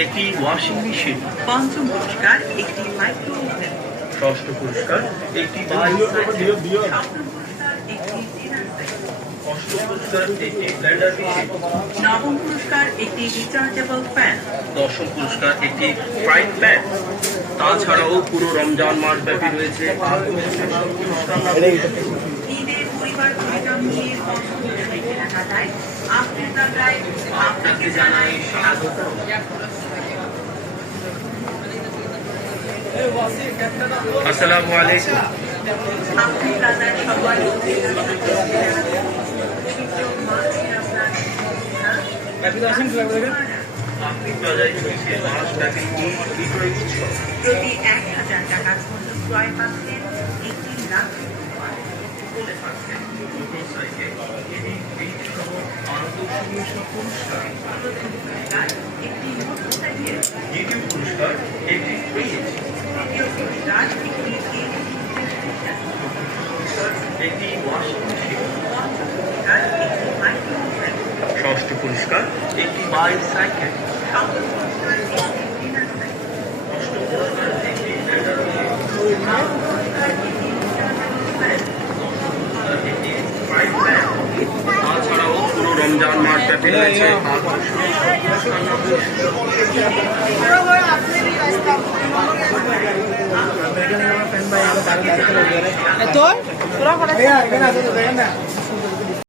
একটি washing machine. পঞ্চম পুরস্কার একটি মাইক্রোওভেন। ষষ্ঠ পুরস্কার একটি বাইসাইকেল। সপ্তম পুরস্কার একটি ডিনার সেট। অষ্টম পুরস্কার একটি ব্লেন্ডার মেশিন। নবম পুরস্কার একটি রিচার্জেবল ফ্যান। দশম পুরস্কার একটি ফ্রাইং প্যান। তাছাড়াও পুরো রমজান মাস ব্যাপী রয়েছে আকর্ষণীয় সব পুরস্কার। ঈদের পরিবার পরিজন নিয়ে পছন্দ কেনাকাটায় আপনার আপনাকে জানাই স্বাগত। আসসালামু আলাইকুম। আপনি প্লাজার সবাই আপনি প্লাজায় চলছে মাস ব্যাপী বিক্রয় উৎসব। প্রতি ১,০০০ টাকার পণ্য ক্রয় পাচ্ছেন একটি লাখ বলে থাকছেন মোটরসাইকেল, টিভি, ফ্রিজ সহ আরো দর্শনীয় সব পুরস্কার। পুরস্কার একটি মোটরসাইকেল। দ্বিতীয় পুরস্কার একটি ফ্রিজ। তৃতীয় পুরস্কার একটি ওয়াশিং মেশিন। পঞ্চম পুরস্কার একটি মাইক্রোওভেন। ষষ্ঠ পুরস্কার একটি বাইসাইকেল। সপ্তম পুরস্কার একটি ডিনার সেট। অষ্টম পুরস্কার একটি ব্লেন্ডার মেশিন। নবম পুরস্কার একটি রিচার্জেবল ফ্যান। একটি ফ্রাইং প্যান। তাছাড়াও পুরো রমজান মাস ব্যাপী রয়েছে আকর্ষণীয় সব পুরস্কার। তোর তোরা